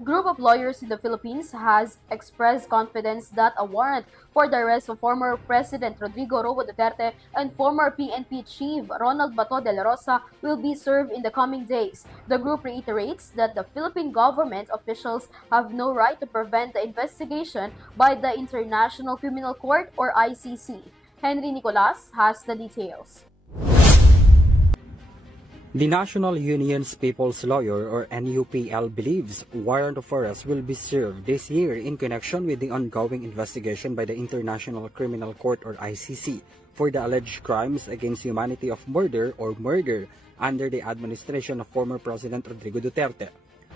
Group of lawyers in the Philippines has expressed confidence that a warrant for the arrest of former President Rodrigo Roa Duterte and former PNP Chief Ronald Bato de la Rosa will be served in the coming days. The group reiterates that the Philippine government officials have no right to prevent the investigation by the International Criminal Court or ICC. Henry Nicolas has the details. The National Union's People's Lawyer or NUPL believes warrant of arrest will be served this year in connection with the ongoing investigation by the International Criminal Court or ICC for the alleged crimes against humanity of murder or murder under the administration of former President Rodrigo Duterte.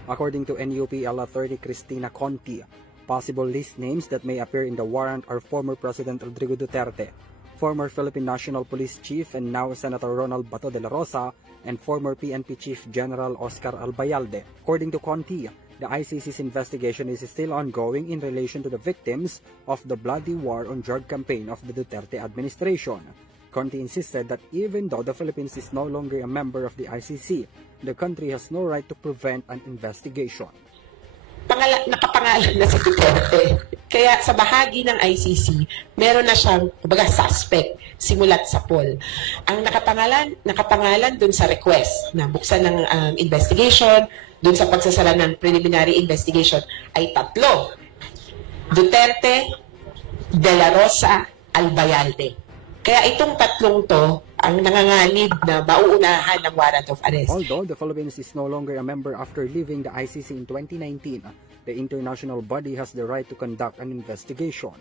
According to NUPL attorney Cristina Conti, possible list names that may appear in the warrant are former President Rodrigo Duterte, former Philippine National Police Chief and now Senator Ronald Bato de la Rosa, and former PNP Chief General Oscar Albayalde. According to Conti, the ICC's investigation is still ongoing in relation to the victims of the bloody war on drug campaign of the Duterte administration. Conti insisted that even though the Philippines is no longer a member of the ICC, the country has no right to prevent an investigation. Nakapangalan na si Duterte. Kaya sa bahagi ng ICC, meron na siyang suspect simulat sa poll. Ang nakapangalan dun sa request na buksan ng investigation, dun sa pagsasara ng preliminary investigation ay 3. Duterte, De La Rosa, Albayalde. Kaya itong 3 to ang nanganganib na mauunahan ng warrant of arrest. Although the Philippines is no longer a member after leaving the ICC in 2019, the international body has the right to conduct an investigation.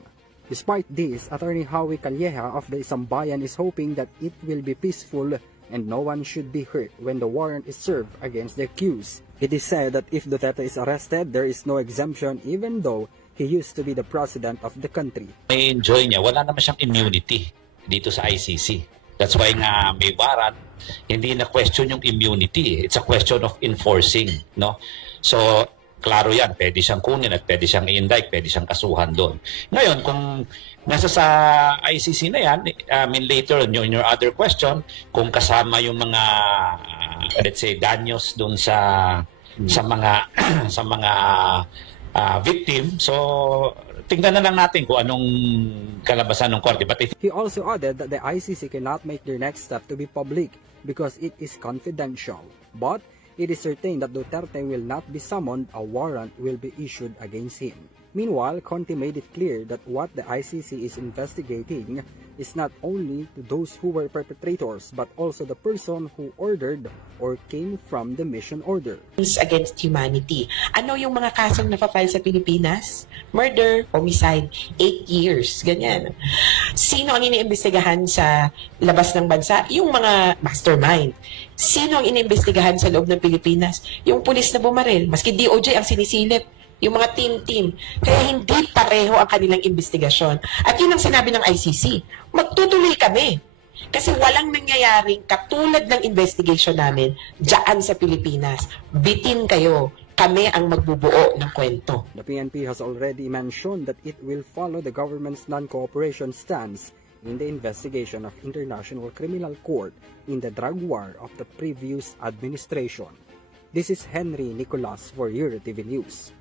Despite this, Attorney Howie Calleja of the Isambayan is hoping that it will be peaceful and no one should be hurt when the warrant is served against the accused. It is said that if Duterte is arrested, there is no exemption even though he used to be the president of the country. May enjoy niya, wala naman siyang immunity dito sa ICC. That's why nga may warrant, hindi na question yung immunity. It's a question of enforcing, no? So, klaro yan, pwede siyang kunin at pwede siyang i-indict, pwede siyang kasuhan doon. Ngayon, kung nasa sa ICC na yan, I mean later on your other question, kung kasama yung mga, let's say, danyos doon sa mga victim, so tingnan na lang natin kung anong kalabasan ng korte. But he also added that the ICC cannot make their next step to be public because it is confidential. But it is certain that Duterte will not be summoned, a warrant will be issued against him. Meanwhile, Conti made it clear that what the ICC is investigating is not only to those who were perpetrators, but also the person who ordered or came from the mission order. Against humanity. Ano yung mga kasong napafile sa Pilipinas? Murder, homicide, 8 years, ganyan. Sino ang iniimbestigahan sa labas ng bansa? Yung mga mastermind. Sino ang iniimbestigahan sa loob ng Pilipinas? Yung pulis na bumaril, maski DOJ ang sinisilip. Yung mga team. Kaya hindi pareho ang kanilang investigasyon. At yun ang sinabi ng ICC. Magtutuloy kami. Kasi walang nangyayaring katulad ng investigation namin dyan sa Pilipinas. Bitin kayo. Kami ang magbubuo ng kwento. The PNP has already mentioned that it will follow the government's non-cooperation stance in the investigation of International Criminal Court in the drug war of the previous administration. This is Henry Nicolas for EuroTV News.